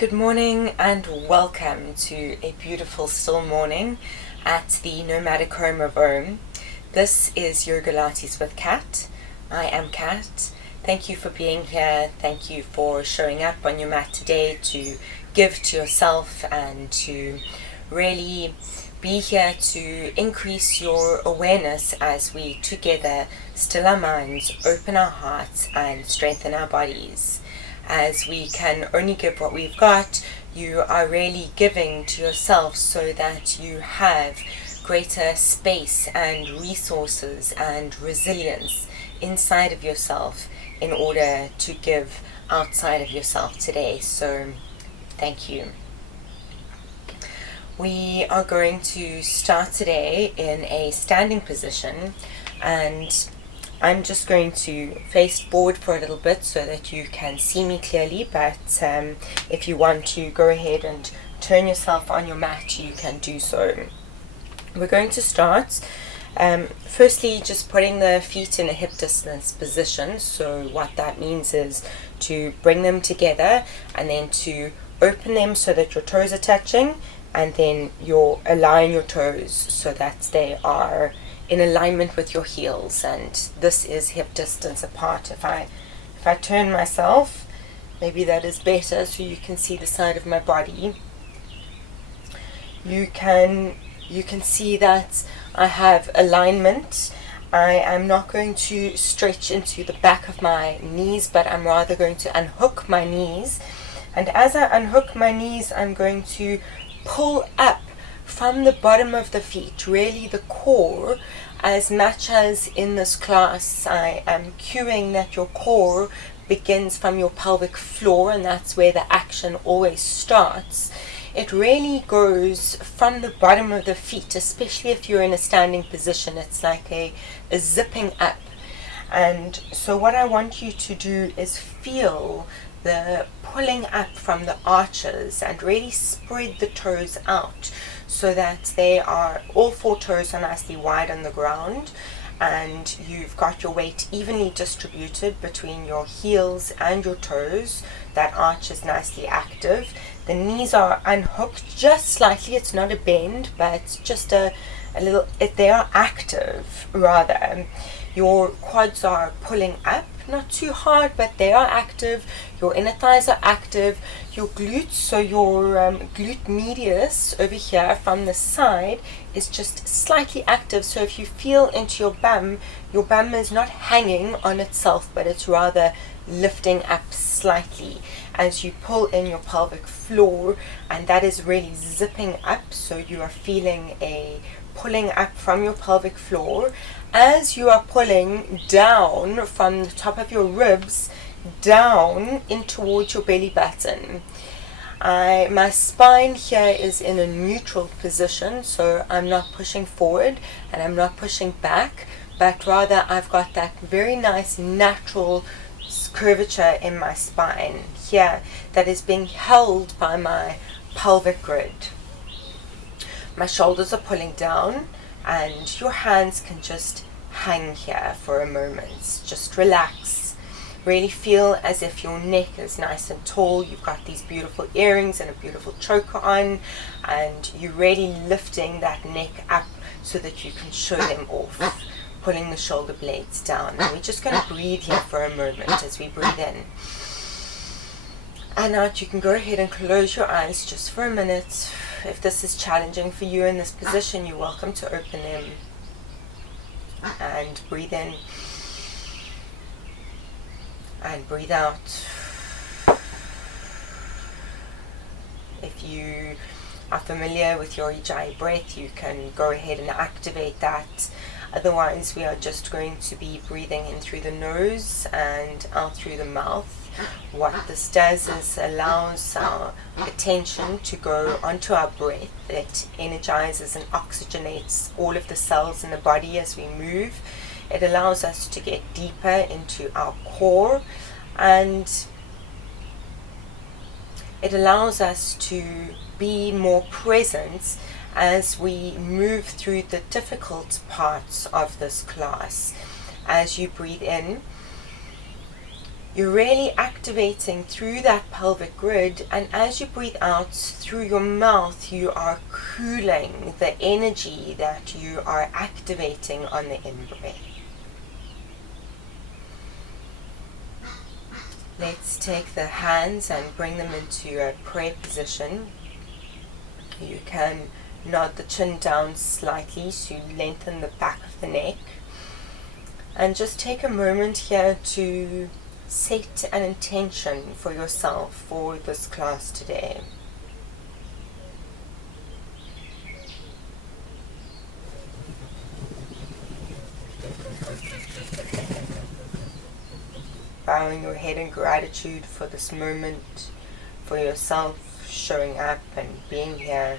Good morning and welcome to a beautiful still morning at the nomadic home of OAM. This is Yogalates with Kat. I am Kat. Thank you for being here. Thank you for showing up on your mat today to give to yourself and to really be here to increase your awareness as we together still our minds, open our hearts and strengthen our bodies. As we can only give what we've got, you are really giving to yourself so that you have greater space and resources and resilience inside of yourself in order to give outside of yourself today. So thank you. We are going to start today in a standing position, and I'm just going to face forward for a little bit so that you can see me clearly, but if you want to go ahead and turn yourself on your mat, you can do so. We're going to start firstly just putting the feet in a hip distance position. So what that means is to bring them together and then to open them so that your toes are touching, and then you'll align your toes so that they are in alignment with your heels, and this is hip distance apart. If I turn myself, maybe that is better so you can see the side of my body. You can see that I have alignment. I am not going to stretch into the back of my knees, but I'm rather going to unhook my knees, and as I unhook my knees, I'm going to pull up from the bottom of the feet, really the core. As much as in this class I am cueing that your core begins from your pelvic floor, and that's where the action always starts. It really goes from the bottom of the feet, especially if you're in a standing position. It's like a zipping up. And so what I want you to do is feel the pulling up from the arches and really spread the toes out so that they are, all four toes are nicely wide on the ground, and you've got your weight evenly distributed between your heels and your toes. That arch is nicely active. The knees are unhooked just slightly. It's not a bend, but just a little, they are active rather. Your quads are pulling up, not too hard, but they are active. Your inner thighs are active. Your glutes, so your glute medius over here from the side is just slightly active. So if you feel into your bum is not hanging on itself, but it's rather lifting up slightly as you pull in your pelvic floor, and that is really zipping up. So you are feeling a pulling up from your pelvic floor as you are pulling down from the top of your ribs down in towards your belly button. My spine here is in a neutral position, so I'm not pushing forward and I'm not pushing back, but rather I've got that very nice natural curvature in my spine here that is being held by my pelvic grid. My shoulders are pulling down, and your hands can just hang here for a moment. Just relax. Really feel as if your neck is nice and tall. You've got these beautiful earrings and a beautiful choker on, and you're really lifting that neck up so that you can show them off. Pulling the shoulder blades down. And we're just going to breathe here for a moment as we breathe in. And out, you can go ahead and close your eyes just for a minute. If this is challenging for you in this position, you're welcome to open them. And breathe in. And breathe out. If you are familiar with your Ujjayi breath, you can go ahead and activate that. Otherwise, we are just going to be breathing in through the nose and out through the mouth. What this does is allows our attention to go onto our breath. It energizes and oxygenates all of the cells in the body as we move. It allows us to get deeper into our core, and it allows us to be more present as we move through the difficult parts of this class. As you breathe in, You're really activating through that pelvic grid, and as you breathe out through your mouth, you are cooling the energy that you are activating on the in-breath. Let's take the hands and bring them into a prayer position. You can nod the chin down slightly to lengthen the back of the neck. And just take a moment here to set an intention for yourself for this class today. Bowing your head in gratitude for this moment, for yourself showing up and being here.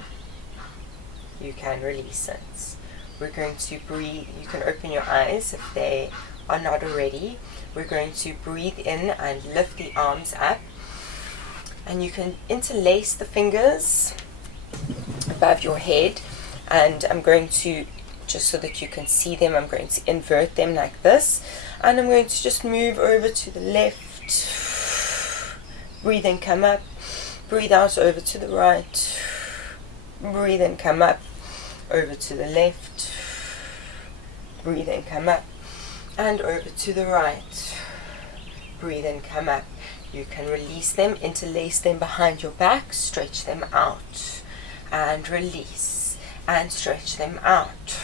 You can release it. We're going to breathe. You can open your eyes if they are not already. We're going to breathe in and lift the arms up. And you can interlace the fingers above your head. And I'm going to, just so that you can see them, I'm going to invert them like this. And I'm going to just move over to the left. Breathe in, come up. Breathe out over to the right. Breathe in, come up. Over to the left. Breathe in, come up. And over to the right. Breathe in, come up. You can release them, interlace them behind your back, stretch them out. And release. And stretch them out.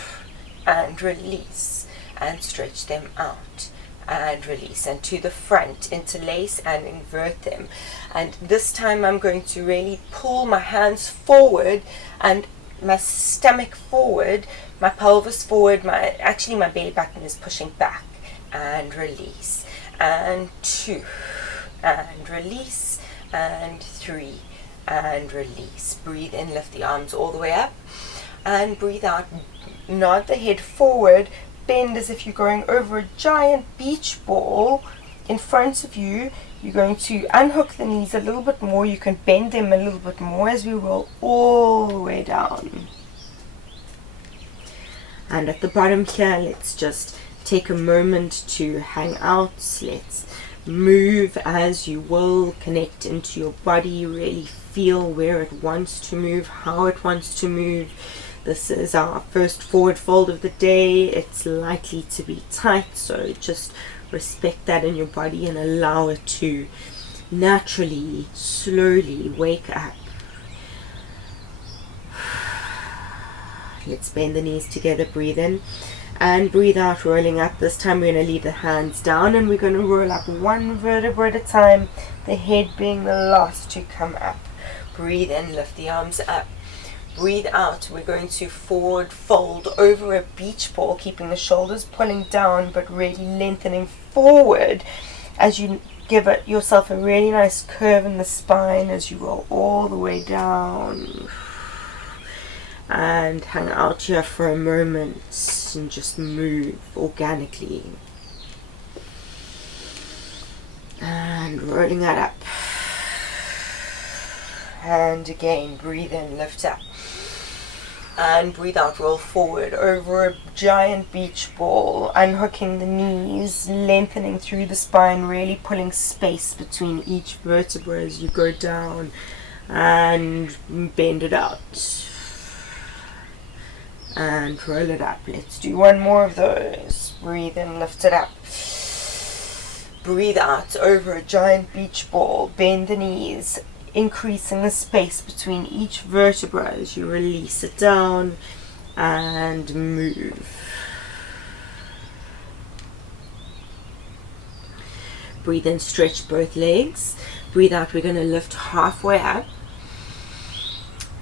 And release. And stretch them out. And release. And to the front, interlace and invert them. And this time I'm going to really pull my hands forward and my stomach forward, my pelvis forward, my belly button is pushing back. And release. And 2. And release. And 3. And release. Breathe in, lift the arms all the way up. And breathe out. Nod the head forward. Bend as if you're going over a giant beach ball in front of you. You're going to unhook the knees a little bit more. You can bend them a little bit more as we roll all the way down. And at the bottom here, let's just take a moment to hang out. Let's move as you will. Connect into your body. Really feel where it wants to move, how it wants to move. This is our first forward fold of the day. It's likely to be tight, so just respect that in your body and allow it to naturally, slowly wake up. Let's bend the knees together, breathe in and breathe out, rolling up. This time we're going to leave the hands down and we're going to roll up one vertebra at a time, the head being the last to come up. Breathe in, lift the arms up. Breathe out, we're going to forward fold over a beach ball, keeping the shoulders pulling down but really lengthening forward as you give yourself a really nice curve in the spine as you roll all the way down. And hang out here for a moment and just move organically. And rolling that up. And again, breathe in, lift up. And breathe out, roll forward over a giant beach ball, unhooking the knees, lengthening through the spine, really pulling space between each vertebra as you go down, and bend it out. And roll it up. Let's do one more of those. Breathe in, lift it up. Breathe out over a giant beach ball, bend the knees, increasing the space between each vertebra as you release it down and move. Breathe in, stretch both legs. Breathe out, we're going to lift halfway up.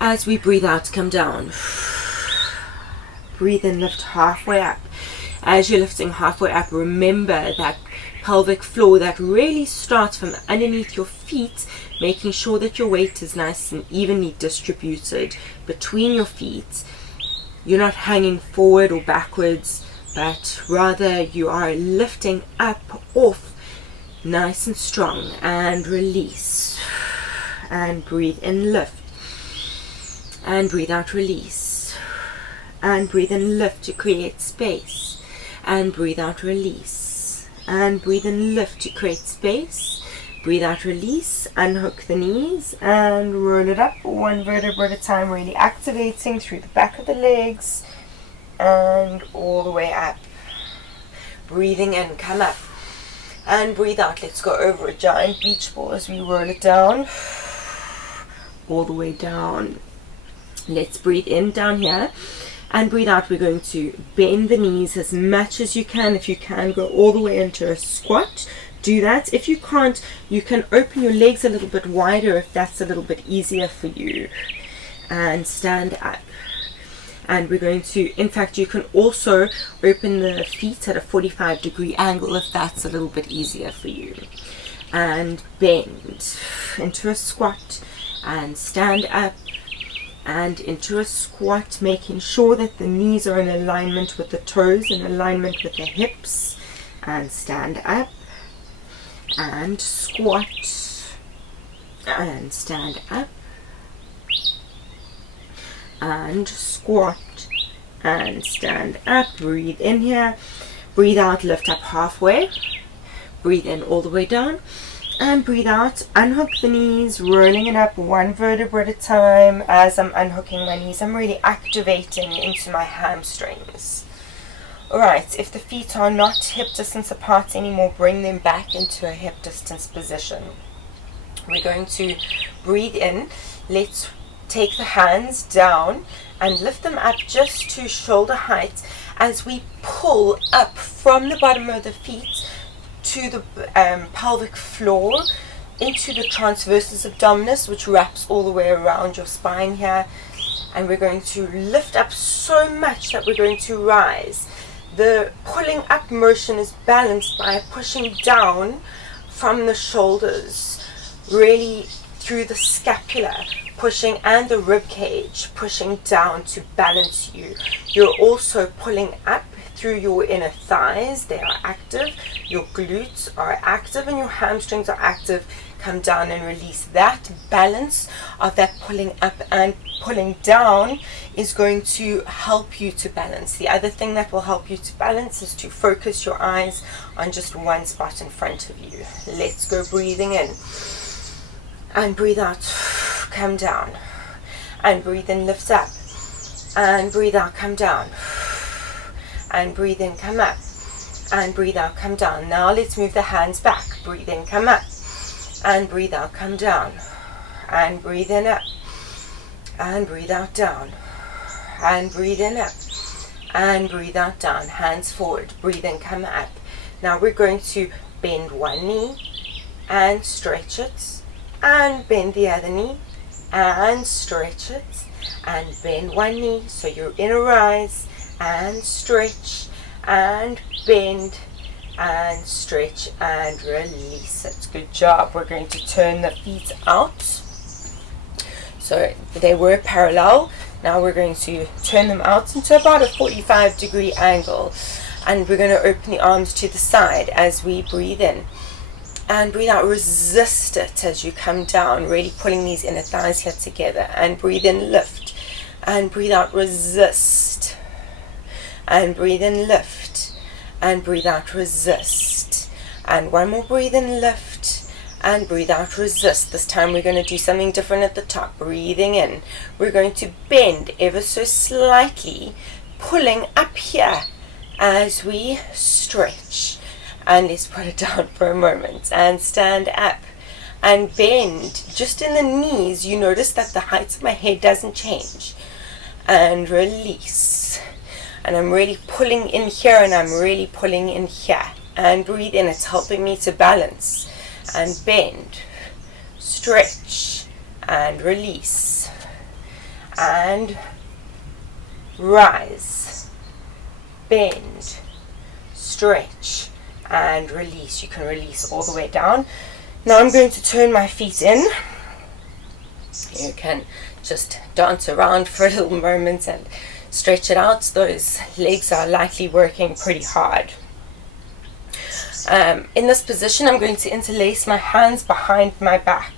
As we breathe out, come down. Breathe in, lift halfway up. As you're lifting halfway up, remember that pelvic floor that really starts from underneath your feet, making sure that your weight is nice and evenly distributed between your feet. You're not hanging forward or backwards, but rather you are lifting up, off, nice and strong, and release. And breathe in, lift. And breathe out, release. And breathe in, lift to create space. And breathe out, release. and breathe in, lift to create space. Breathe out, release, unhook the knees and roll it up one vertebra at a time, really activating through the back of the legs and all the way up. Breathing in, come up, and breathe out. Let's go over a giant beach ball as we roll it down, all the way down. Let's breathe in down here and breathe out. We're going to bend the knees as much as you can. If you can, go all the way into a squat. Do that. If you can't, you can open your legs a little bit wider if that's a little bit easier for you. And stand up. And we're going to, in fact, you can also open the feet at a 45-degree angle if that's a little bit easier for you. And bend into a squat and stand up and into a squat, making sure that the knees are in alignment with the toes, in alignment with the hips. And stand up and squat and stand up and squat and stand up. Breathe in here, breathe out, lift up halfway, breathe in all the way down, and breathe out, unhook the knees, rolling it up one vertebra at a time. As I'm unhooking my knees, I'm really activating into my hamstrings. Alright, if the feet are not hip distance apart anymore, bring them back into a hip distance position. We're going to breathe in. Let's take the hands down and lift them up just to shoulder height as we pull up from the bottom of the feet to the pelvic floor into the transversus abdominis, which wraps all the way around your spine here. And we're going to lift up so much that we're going to rise. The pulling up motion is balanced by pushing down from the shoulders, really through the scapula, pushing, and the rib cage, pushing down to balance you. You're also pulling up through your inner thighs. They are active. Your glutes are active and your hamstrings are active. Come down and release. That balance of that pulling up and pulling down is going to help you to balance. The other thing that will help you to balance is to focus your eyes on just one spot in front of you. Let's go. Breathing in and breathe out, come down, and breathe in, lift up, and breathe out, come down, and breathe in, come up, and breathe out, come down. Now let's move the hands back. Breathe in, come up, and breathe out, come down, and breathe in, up, and breathe out, down, and breathe in, up, and breathe out, down. Hands forward. Breathe in, come up. Now we're going to bend one knee and stretch it, and bend the other knee and stretch it, and bend one knee, so you're in a rise, and stretch and bend and stretch and release it. Good job. We're going to turn the feet out, so they were parallel. Now we're going to turn them out into about a 45-degree angle, and we're going to open the arms to the side as we breathe in. And breathe out, resist it as you come down, really pulling these inner thighs here together. And breathe in, lift. And breathe out, resist. And breathe in, lift. And breathe out, resist. And one more, breathe in, lift. And breathe out, resist. This time we're going to do something different at the top. Breathing in. We're going to bend ever so slightly, pulling up here as we stretch. And let's put it down for a moment and stand up and bend just in the knees. You notice that the height of my head doesn't change. And release. And I'm really pulling in here and I'm really pulling in here. And breathe in. It's helping me to balance. And bend. Stretch. And release. And rise. Bend. Stretch. And release. You can release all the way down. Now I'm going to turn my feet in. You can just dance around for a little moment and stretch it out. Those legs are likely working pretty hard. In this position, I'm going to interlace my hands behind my back.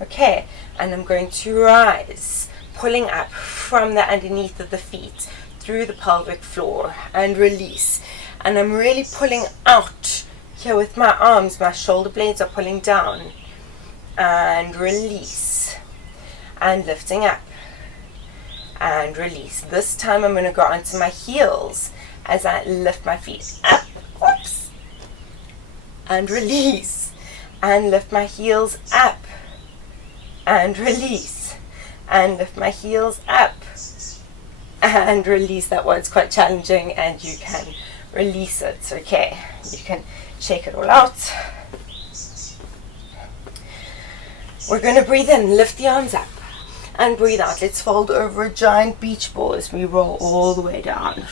Okay, and I'm going to rise, pulling up from the underneath of the feet through the pelvic floor, and release. and I'm really pulling out here with my arms. My shoulder blades are pulling down, and release, and lifting up, and release. This time I'm going to go onto my heels as I lift my feet up, oops, and release, and lift my heels up, and release, and lift my heels up, and release. That one's quite challenging, and you can release it. Okay, you can shake it all out. We're going to breathe in, lift the arms up, and breathe out. Let's fold over a giant beach ball as we roll all the way down.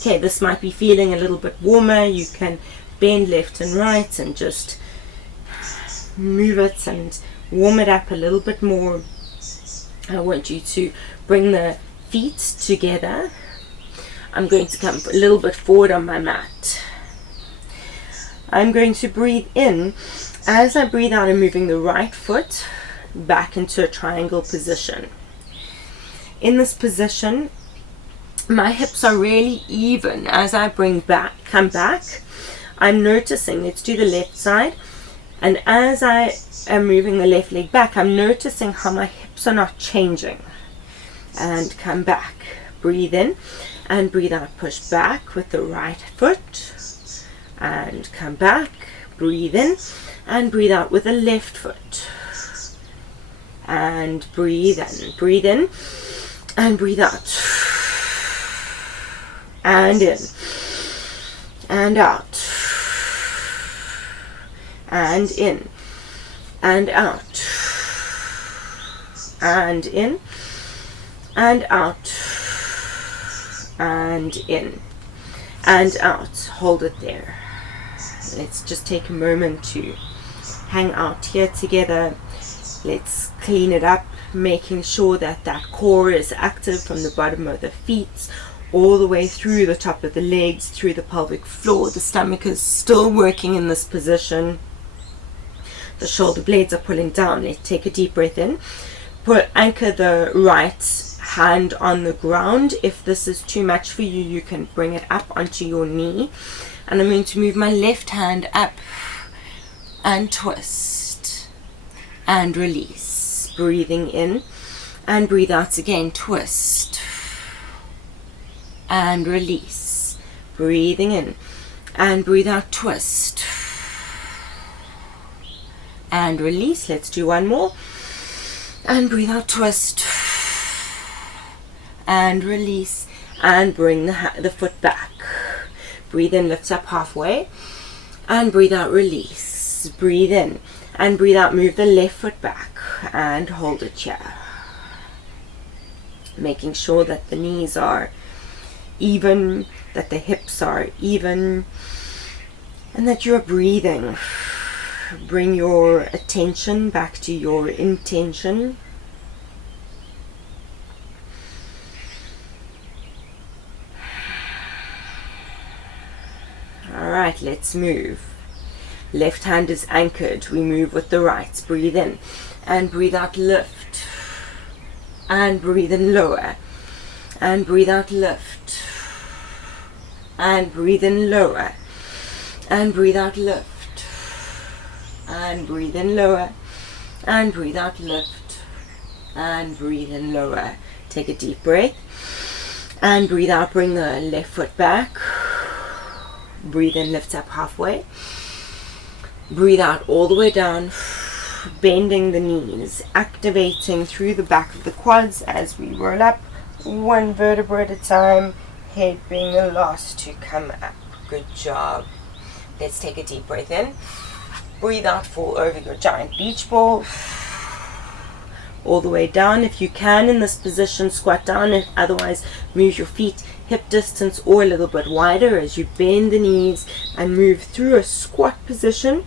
Okay, this might be feeling a little bit warmer. You can bend left and right and just move it and warm it up a little bit more. I want you to bring the feet together. I'm going to come a little bit forward on my mat. I'm going to breathe in. As I breathe out, I'm moving the right foot back into a triangle position. In this position, my hips are really even. As I come back, I'm noticing, let's do the left side, and as I am moving the left leg back, I'm noticing how my hips are not changing. And come back, breathe in, and breathe out, push back with the right foot, and come back, breathe in, and breathe out with the left foot, and breathe in, and breathe out, and in, and out, and in, and out, and in, and out, and in, and out. Hold it there. Let's just take a moment to hang out here together. Let's clean it up, making sure that that core is active from the bottom of the feet all the way through the top of the legs, through the pelvic floor. The stomach is still working in this position. The shoulder blades are pulling down. Let's take a deep breath in. Anchor the right hand on the ground. If this is too much for you, you can bring it up onto your knee. And I'm going to move my left hand up and twist and release. Breathing in and breathe out again. Twist and release. Breathing in and breathe out. Twist and release. Let's do one more. And breathe out. Twist and release. And bring the foot back. Breathe in, lift up halfway, and breathe out, release. Breathe in, and breathe out, move the left foot back, and hold it here. Making sure that the knees are even, that the hips are even, and that you're breathing. Bring your attention back to your intention. Alright, let's move. Left hand is anchored. We move with the right. Breathe in and breathe out, lift. And breathe in, lower. And breathe out, lift. And breathe in, lower. And breathe out, lift. And breathe in, lower. And breathe out, lift. And breathe in, lower. Take a deep breath. And breathe out, bring the left foot back. Breathe in, lift up halfway. Breathe out all the way down, bending the knees, activating through the back of the quads as we roll up, one vertebra at a time, head being the last to come up. Good job. Let's take a deep breath in. Breathe out, fall over your giant beach ball. All the way down. If you can in this position, squat down. Otherwise, move your feet hip distance or a little bit wider as you bend the knees and move through a squat position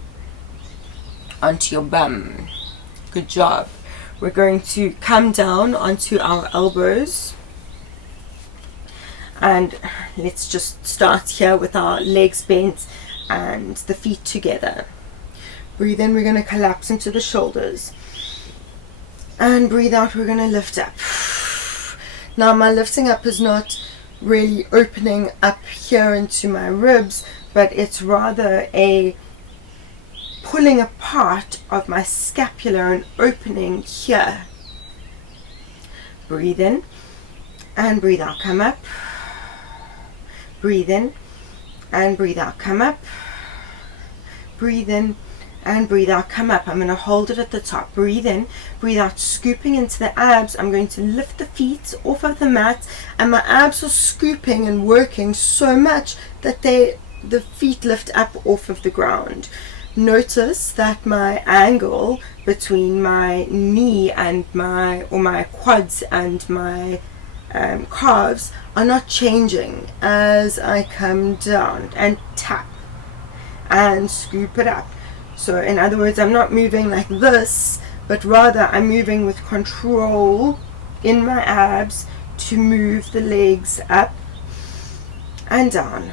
onto your bum. Good job. We're going to come down onto our elbows, and let's just start here with our legs bent and the feet together. Breathe in, we're going to collapse into the shoulders, and breathe out, we're going to lift up. Now my lifting up is not really opening up here into my ribs, but it's rather a pulling apart of my scapula and opening here. Breathe in and breathe out, come up. Breathe in and breathe out, come up. Breathe in and breathe out, come up. I'm going to hold it at the top. Breathe in, breathe out, scooping into the abs. I'm going to lift the feet off of the mat, and my abs are scooping and working so much that the feet lift up off of the ground. Notice that my angle between my knee and my quads and my calves are not changing as I come down and tap and scoop it up. So in other words, I'm not moving like this, but rather I'm moving with control in my abs to move the legs up and down.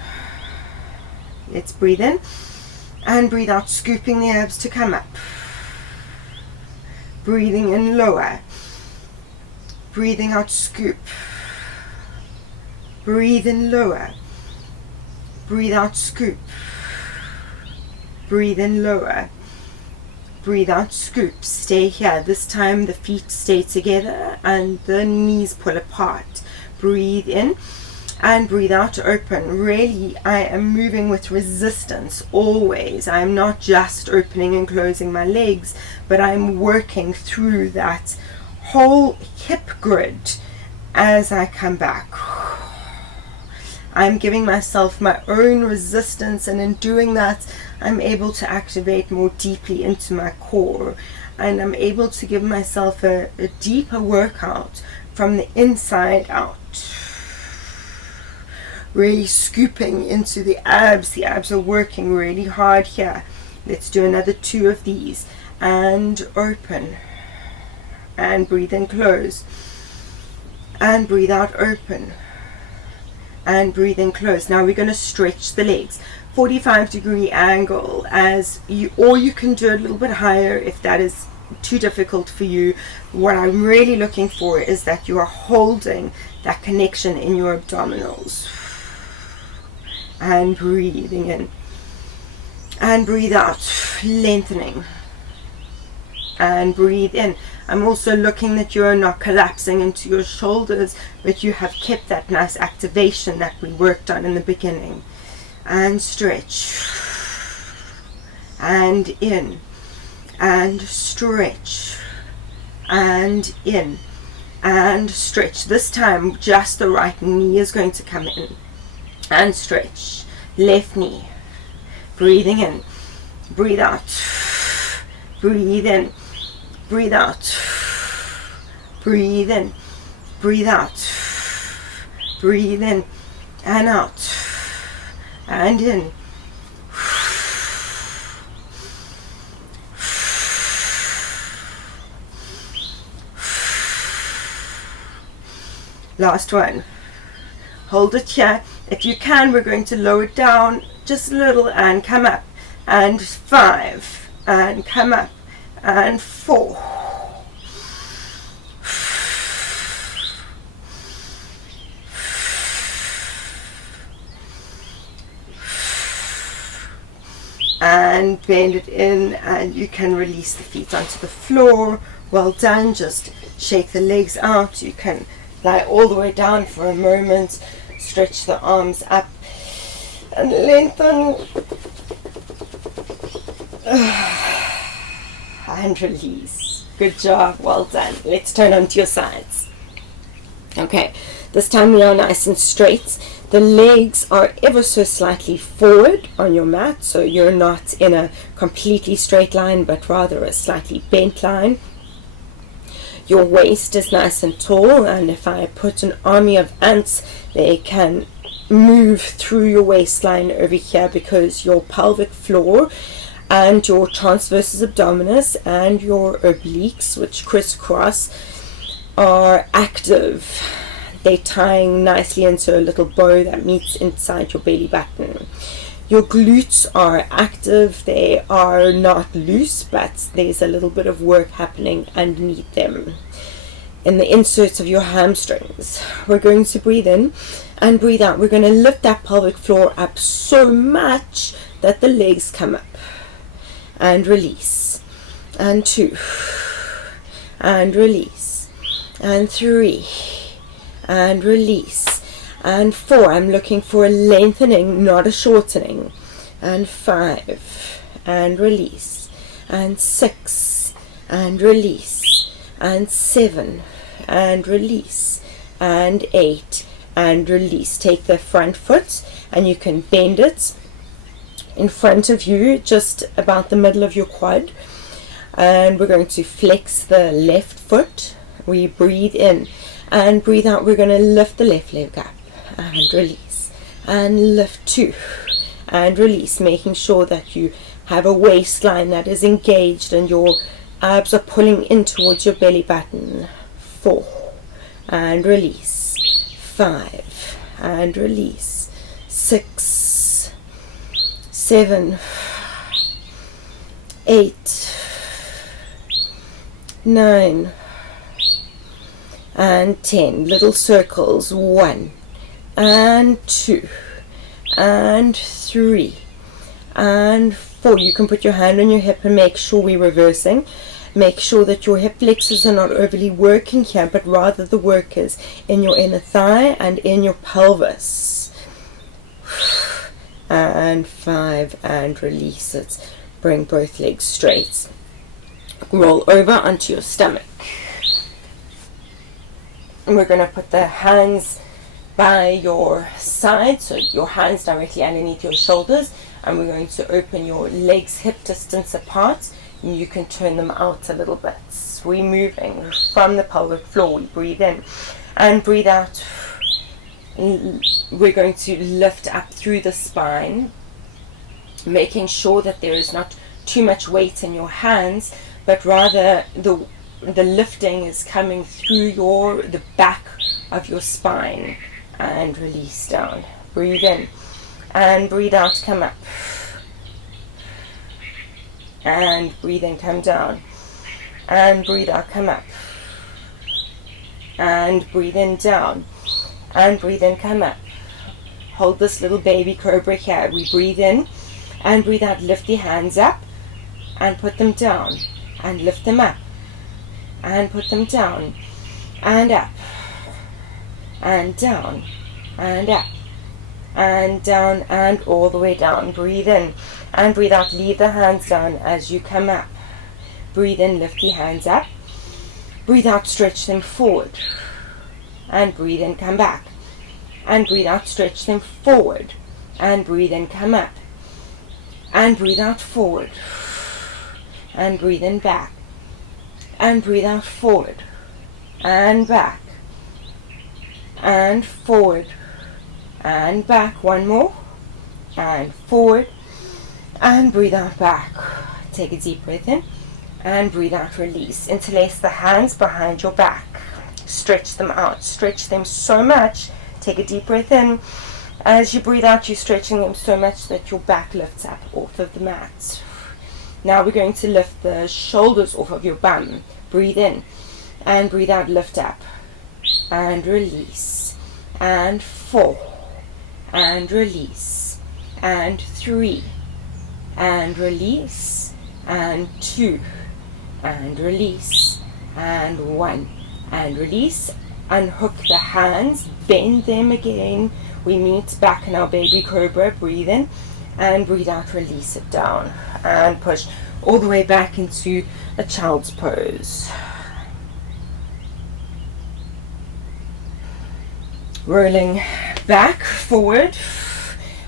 Let's breathe in and breathe out, scooping the abs to come up. Breathing in lower. Breathing out, scoop. Breathe in lower. Breathe out, scoop. Breathe in lower. Breathe out, scoop. Stay here. This time the feet stay together and the knees pull apart. Breathe in and breathe out, open. Really, I am moving with resistance always. I am not just opening and closing my legs, but I'm working through that whole hip grid as I come back. I'm giving myself my own resistance, and in doing that, I'm able to activate more deeply into my core, and I'm able to give myself a deeper workout from the inside out. Really scooping into the abs. The abs are working really hard here. Let's do another 2 of these. And open. And breathe in, close. And breathe out, open. And breathe in, close. Now we're going to stretch the legs. 45-degree angle, or you can do it a little bit higher if that is too difficult for you. What I'm really looking for is that you are holding that connection in your abdominals. And breathing in and breathe out, lengthening, and breathe in. I'm also looking that you are not collapsing into your shoulders, but you have kept that nice activation that we worked on in the beginning. And stretch, and in, and stretch, and in, and stretch. This time just the right knee is going to come in. And stretch. Left knee. Breathing in. Breathe out. Breathe in. Breathe out. Breathe in. Breathe out. Breathe in. And out. And in. Last one. Hold it here. If you can, we're going to lower it down just a little and come up. And 5. And come up. And 4. And bend it in, and you can release the feet onto the floor. Well done. Just shake the legs out. You can lie all the way down for a moment. Stretch the arms up and lengthen. And release. Good job. Well done. Let's turn onto your sides. Okay, this time we are nice and straight. The legs are ever so slightly forward on your mat, so you're not in a completely straight line, but rather a slightly bent line. Your waist is nice and tall, and if I put an army of ants, they can move through your waistline over here, because your pelvic floor and your transversus abdominis and your obliques, which crisscross, are active. They're tying nicely into a little bow that meets inside your belly button. Your glutes are active. They are not loose, but there's a little bit of work happening underneath them. in the inserts of your hamstrings. We're going to breathe in and breathe out. We're going to lift that pelvic floor up so much that the legs come up, and release, and 2, and release, and 3, and release, and 4. I'm looking for a lengthening, not a shortening, and 5, and release, and 6, and release, and 7, and release, and 8, and release. Take the front foot and you can bend it in front of you, just about the middle of your quad, and we're going to flex the left foot. We breathe in and breathe out. We're going to lift the left leg up and release, and lift 2 and release, making sure that you have a waistline that is engaged and your abs are pulling in towards your belly button. 4 and release, 5 and release, 6, 7, 8, 9, and 10. Little circles. 1 and 2 and 3 and 4. You can put your hand on your hip and make sure we're reversing. Make sure that your hip flexors are not overly working here, but rather the work is in your inner thigh and in your pelvis. And 5 and release it. Bring both legs straight. Roll over onto your stomach. And we're going to put the hands by your side, so your hands directly underneath your shoulders, and we're going to open your legs hip distance apart, and you can turn them out a little bit. We're moving from the pelvic floor. We breathe in and breathe out. We're going to lift up through the spine, making sure that there is not too much weight in your hands, but rather the lifting is coming through the back of your spine, and release down. Breathe in and breathe out, come up, and breathe in, come down, and breathe out, come up, and breathe in, down, and breathe in, come up. Hold this little baby cobra here. We breathe in and breathe out. Lift the hands up and put them down, and lift them up and put them down, and up and down and up and down and all the way down. Breathe in and breathe out. Leave the hands down as you come up. Breathe in, lift the hands up. Breathe out, stretch them forward, and breathe in, come back, and breathe out, stretch them forward, and breathe in, come up, and breathe out, forward, and breathe in, back, and breathe out, forward and back and forward and back. One more, and forward and breathe out, back. Take a deep breath in and breathe out, release. Interlace the hands behind your back, stretch them out, stretch them so much. Take a deep breath in. As you breathe out, you're stretching them so much that your back lifts up off of the mat. Now we're going to lift the shoulders off of your bum. Breathe in and breathe out, lift up and release, and 4 and release, and 3 and release, and 2 and release, and 1 and release. Unhook the hands, bend them again. We meet back in our baby cobra. Breathe in and breathe out, release it down, and push all the way back into a child's pose. Rolling back, forward,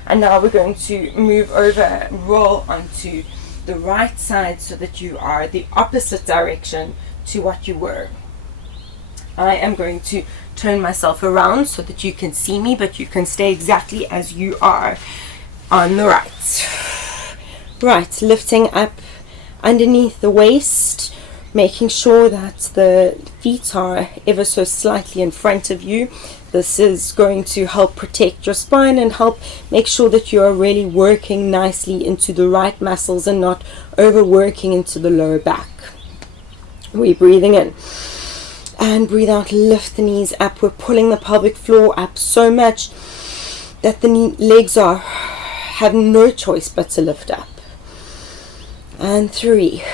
and now we're going to move over, roll onto the right side so that you are the opposite direction to what you were. I am going to turn myself around so that you can see me, but you can stay exactly as you are on the right. Right, lifting up underneath the waist, making sure that the feet are ever so slightly in front of you. This is going to help protect your spine and help make sure that you are really working nicely into the right muscles and not overworking into the lower back. We're breathing in And breathe out, lift the knees up. We're pulling the pelvic floor up so much that the legs have no choice but to lift up. And 3,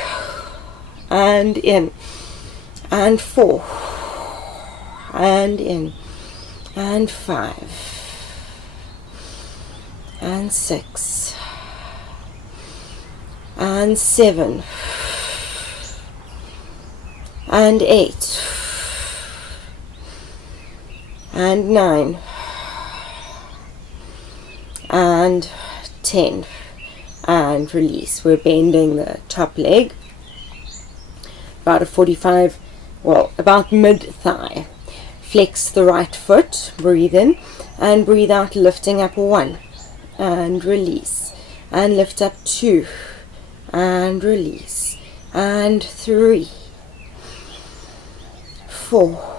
and in, and 4, and in, and 5, and 6, and 7, and 8, and 9, and 10, and release. We're bending the top leg about a 45, well, about mid-thigh. Flex the right foot, breathe in, and breathe out, lifting up 1, and release, and lift up 2, and release, and 3, 4,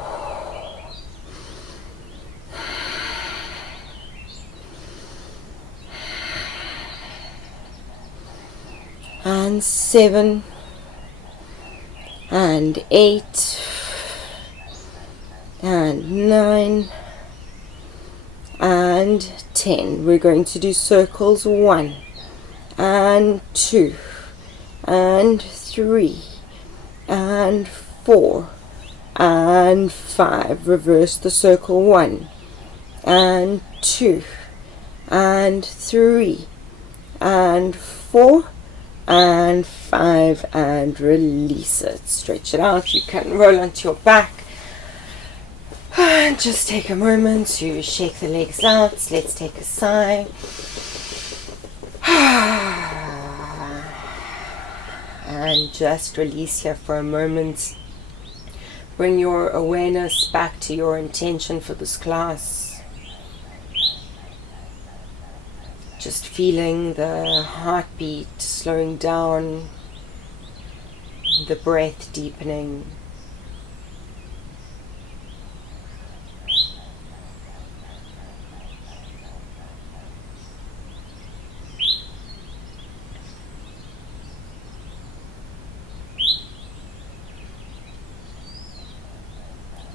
and 7, and 8, and 9, and 10. We're going to do circles 1, and 2, and 3, and 4, and 5. Reverse the circle 1, and 2, and 3, and 4, and 5, and release it. Stretch it out. You can roll onto your back and just take a moment to shake the legs out. Let's take a sigh. And just release here for a moment. Bring your awareness back to your intention for this class. Just feeling the heartbeat slowing down, the breath deepening.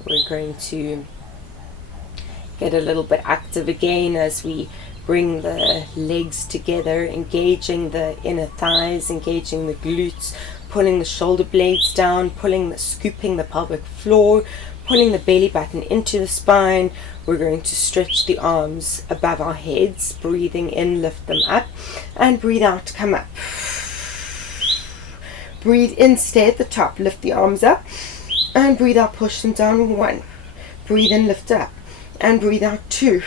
We're going to get a little bit active again as we bring the legs together, engaging the inner thighs, engaging the glutes, pulling the shoulder blades down, scooping the pelvic floor, pulling the belly button into the spine. We're going to stretch the arms above our heads, breathing in, lift them up, and breathe out, come up. Breathe in, stay at the top, lift the arms up, and breathe out, push them down. 1, breathe in, lift up, and breathe out. 2,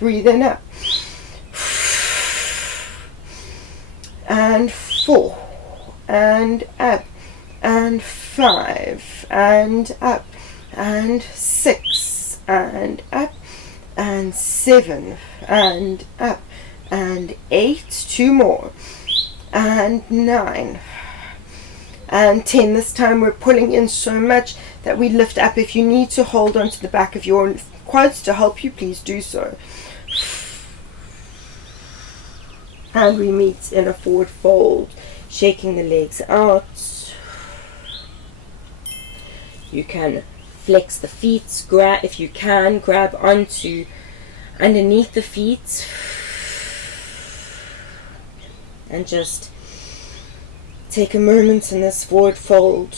breathe in, up, and 4, and up, and 5, and up, and 6, and up, and 7, and up, and 8, 2 more, and 9, and 10. This time we're pulling in so much that we lift up. If you need to hold on to the back of your quads to help you, please do so. And we meet in a forward fold, shaking the legs out. You can flex the feet, if you can, grab onto underneath the feet, and just take a moment in this forward fold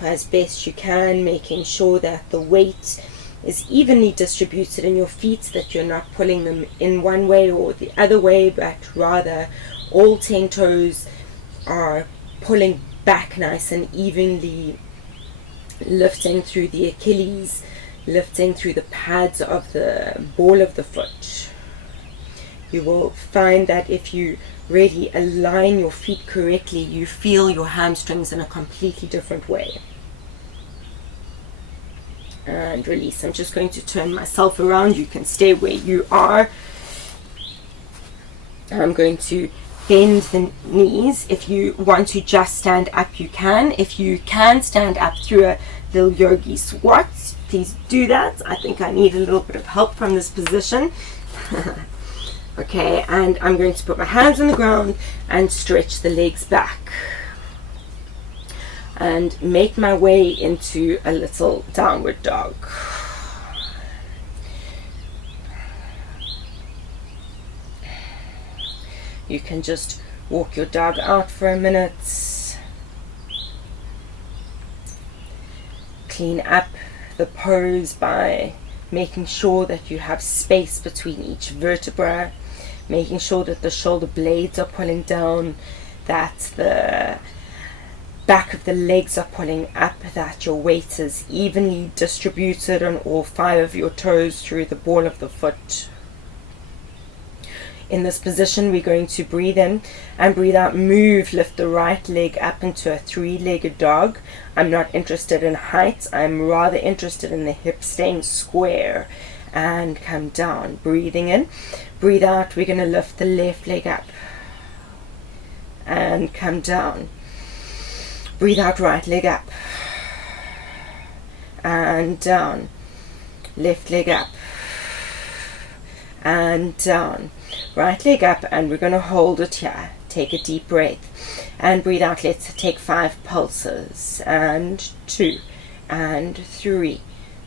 as best you can, making sure that the weight is evenly distributed in your feet, that you're not pulling them in one way or the other way, but rather all 10 toes are pulling back nice and evenly, lifting through the Achilles, lifting through the pads of the ball of the foot. You will find that if you really align your feet correctly, you feel your hamstrings in a completely different way. And release. I'm just going to turn myself around. You can stay where you are. I'm going to bend the knees. If you want to just stand up, you can. If you can stand up through a little yogi squat, please do that. I think I need a little bit of help from this position. Okay, and I'm going to put my hands on the ground and stretch the legs back. and make my way into a little downward dog. You can just walk your dog out for a minute. Clean up the pose by making sure that you have space between each vertebra, making sure that the shoulder blades are pulling down, that the back of the legs are pulling up, that your weight is evenly distributed on all 5 of your toes through the ball of the foot. In this position, we're going to breathe in and breathe out, move, lift the right leg up into a 3-legged dog. I'm not interested in height, I'm rather interested in the hip staying square, and come down. Breathing in, breathe out, we're going to lift the left leg up and come down. Breathe out, right leg up and down. Left leg up and down. Right leg up, and we're going to hold it here. Take a deep breath and breathe out. Let's take 5 pulses, and 2 and 3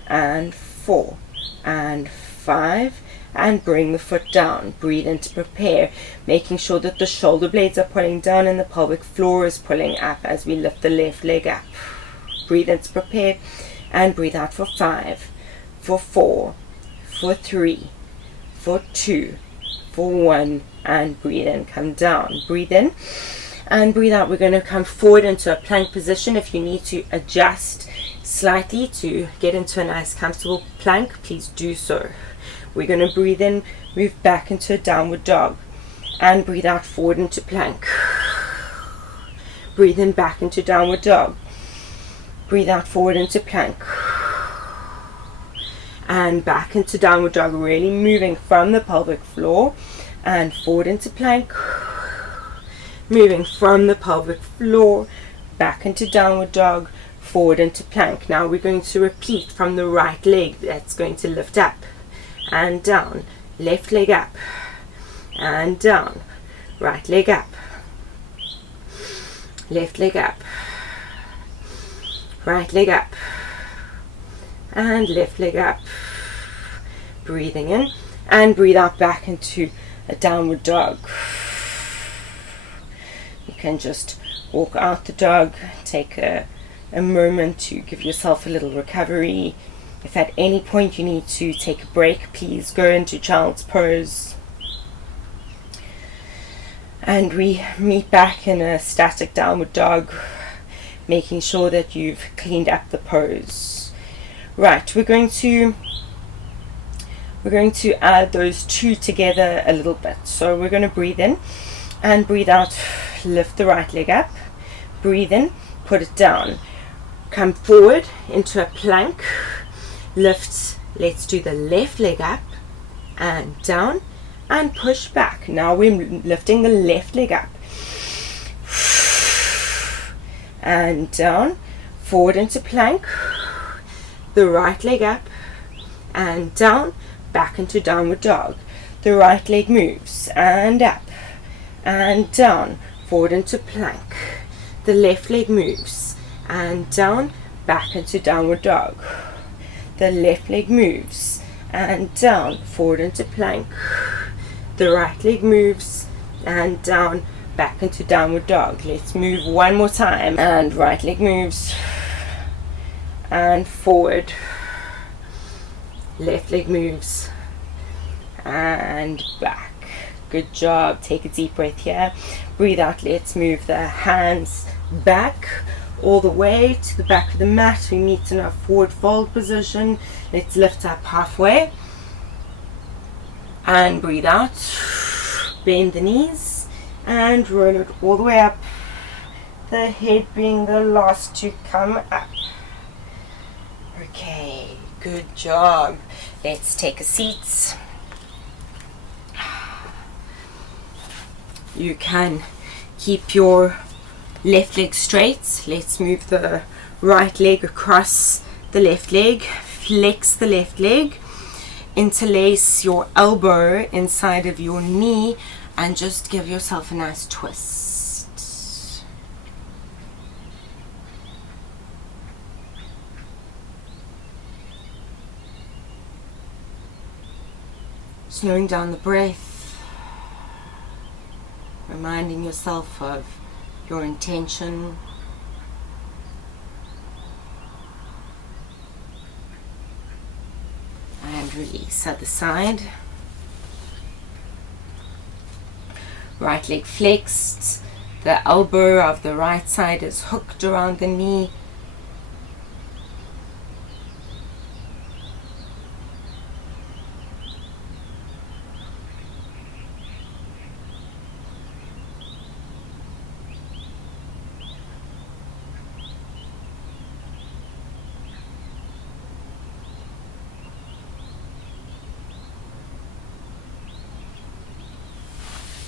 and 4 and 5, and bring the foot down. Breathe in to prepare, making sure that the shoulder blades are pulling down and the pelvic floor is pulling up as we lift the left leg up. Breathe in to prepare and breathe out for 5, for 4, for 3, for 2, for 1, and breathe in, come down. Breathe in and breathe out. We're going to come forward into a plank position. If you need to adjust slightly to get into a nice comfortable plank, please do so. We're going to breathe in, move back into a downward dog, and breathe out forward into plank. Breathe in back into downward dog, breathe out forward into plank, and back into downward dog, really moving from the pelvic floor and forward into plank, moving from the pelvic floor back into downward dog, forward into plank. Now we're going to repeat from the right leg. That's going to lift up and down, left leg up and down, right leg up, left leg up, right leg up, and left leg up. Breathing in and breathe out back into a downward dog. You can just walk out the dog, take a moment to give yourself a little recovery. If at any point you need to take a break, please go into child's pose. And we meet back in a static downward dog, making sure that you've cleaned up the pose. Right, we're going to add those 2 together a little bit. So we're going to breathe in and breathe out, lift the right leg up, breathe in, put it down, come forward into a plank, lift, let's do the left leg up and down and push back. Now we're lifting the left leg up and down, forward into plank, the right leg up and down, back into downward dog. The right leg moves and up and down, forward into plank. The left leg moves and down, back into downward dog. The left leg moves and down, forward into plank. The right leg moves and down, back into downward dog. Let's move one more time. And right leg moves and forward. Left leg moves and back. Good job. Take a deep breath here. Breathe out. Let's move the hands back all the way to the back of the mat. We meet in our forward fold position. Let's lift up halfway and breathe out. Bend the knees and roll it all the way up, the head being the last to come up. Okay, good job. Let's take a seat. You can keep your left leg straight. Let's move the right leg across the left leg. Flex the left leg. Interlace your elbow inside of your knee and just give yourself a nice twist. Slowing down the breath, reminding yourself of your intention. And release. Other side. Right leg flexed. The elbow of the right side is hooked around the knee.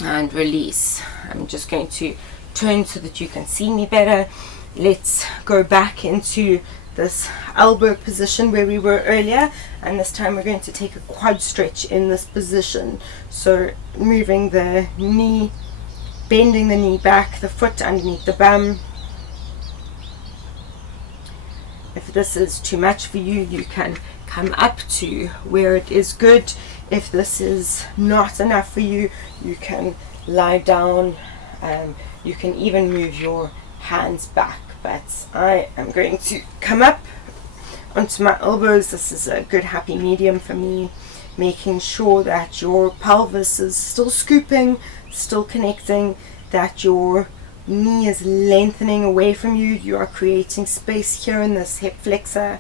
And release. I'm just going to turn so that you can see me better. Let's go back into this elbow position where we were earlier, and this time we're going to take a quad stretch in this position. So moving the knee, bending the knee back, the foot underneath the bum. If this is too much for you, you can come up to where it is good. If this is not enough for you, you can lie down. You can even move your hands back, but I am going to come up onto my elbows. This is a good happy medium for me, making sure that your pelvis is still scooping, still connecting, that your knee is lengthening away from you. You are creating space here in this hip flexor.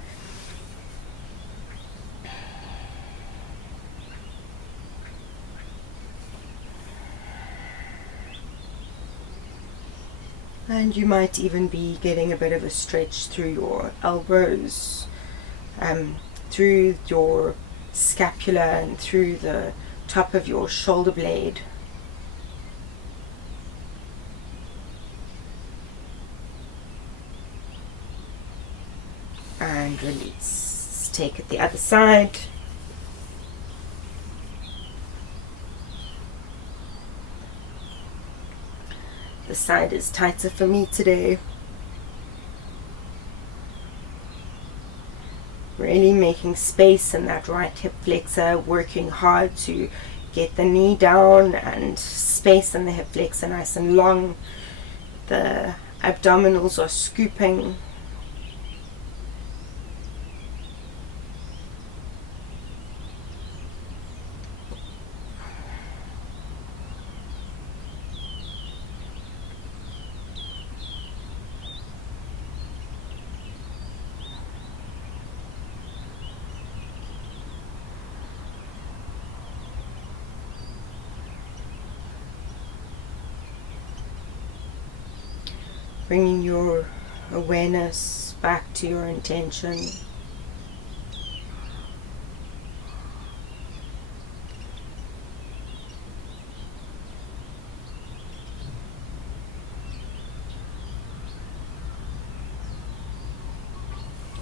And you might even be getting a bit of a stretch through your elbows, through your scapula and through the top of your shoulder blade. And release. Take it the other side. The side is tighter for me today. Really making space in that right hip flexor, working hard to get the knee down and space in the hip flexor nice and long. The abdominals are scooping. Bringing your awareness back to your intention.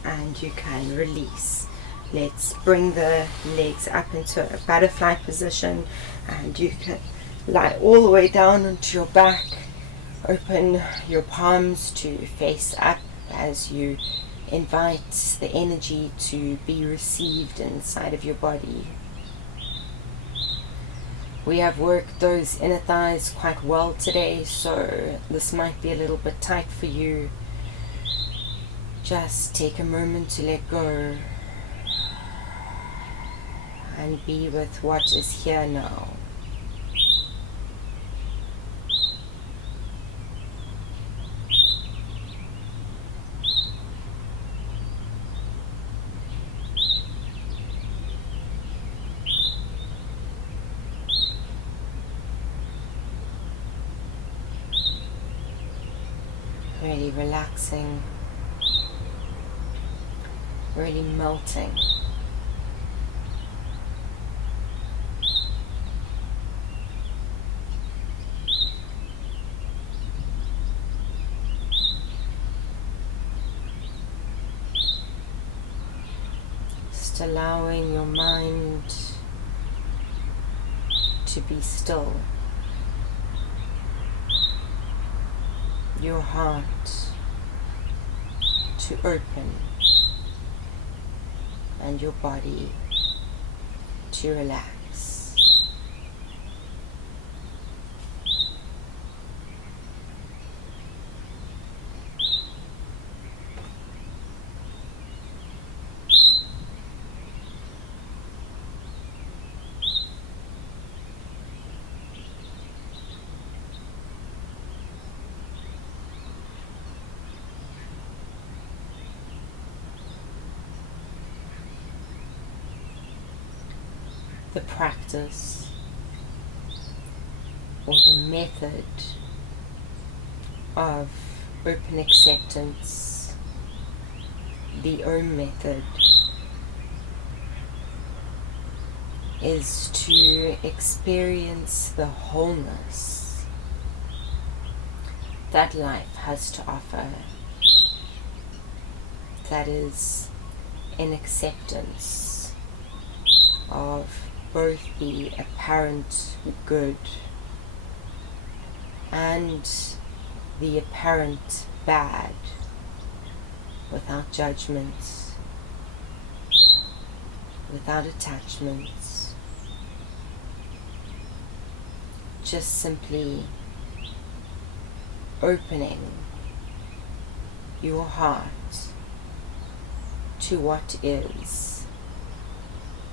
And you can release. Let's bring the legs up into a butterfly position, and you can lie all the way down onto your back. Open your palms to face up as you invite the energy to be received inside of your body. We have worked those inner thighs quite well today, so this might be a little bit tight for you. Just take a moment to let go and be with what is here now. Really relaxing, really melting. Just allowing your mind to be still. Your heart to open, and your body to relax. the practice or the method of open acceptance, the OAM method, is to experience the wholeness that life has to offer, that is in acceptance of both the apparent good and the apparent bad, without judgments, without attachments, just simply opening your heart to what is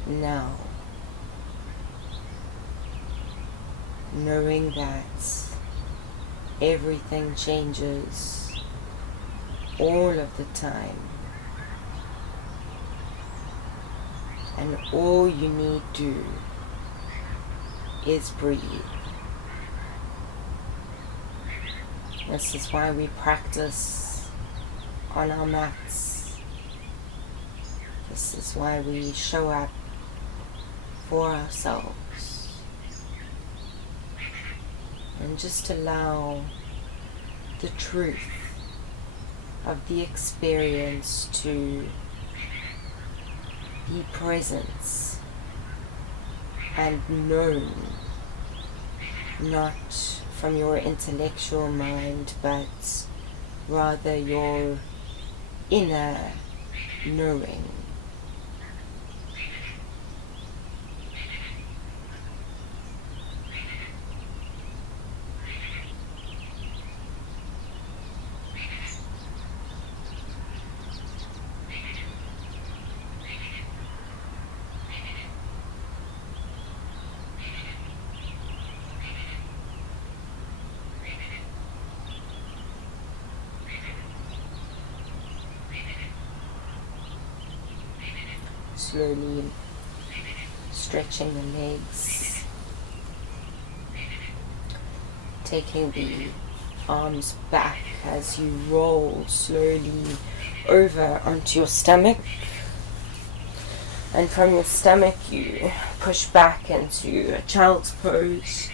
now, knowing that everything changes all of the time, and all you need do is breathe. This is why we practice on our mats. This is why we show up for ourselves, and just allow the truth of the experience to be present and known, not from your intellectual mind, but rather your inner knowing. Slowly stretching the legs, taking the arms back as you roll slowly over onto your stomach, and from your stomach you push back into a child's pose.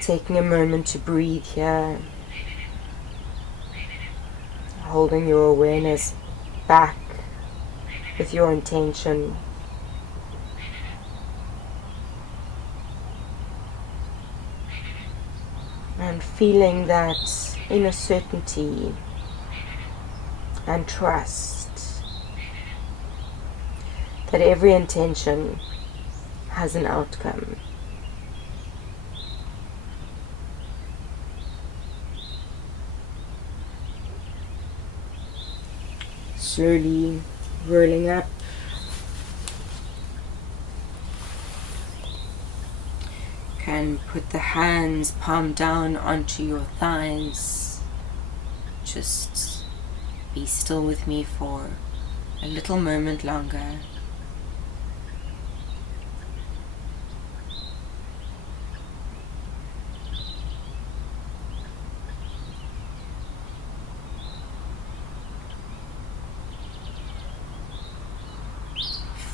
Taking a moment to breathe here, holding your awareness back with your intention. And feeling that inner certainty and trust that every intention has an outcome. Slowly rolling up, can put the hands palm down onto your thighs. Just be still with me for a little moment longer.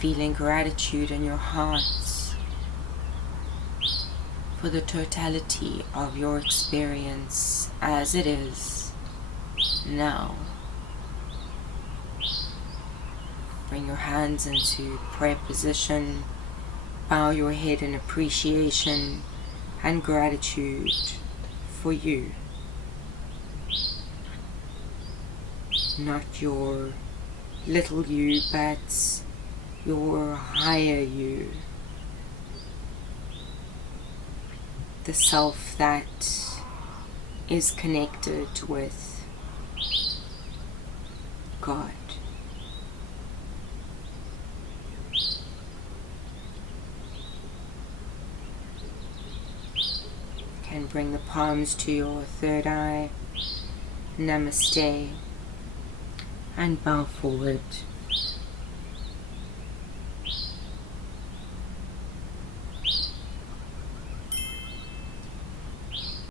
Feeling gratitude in your heart for the totality of your experience as it is now. Bring your hands into prayer position, bow your head in appreciation and gratitude for you, not your little you, but your higher you, the self that is connected with God. Can bring the palms to your third eye. Namaste. and bow forward.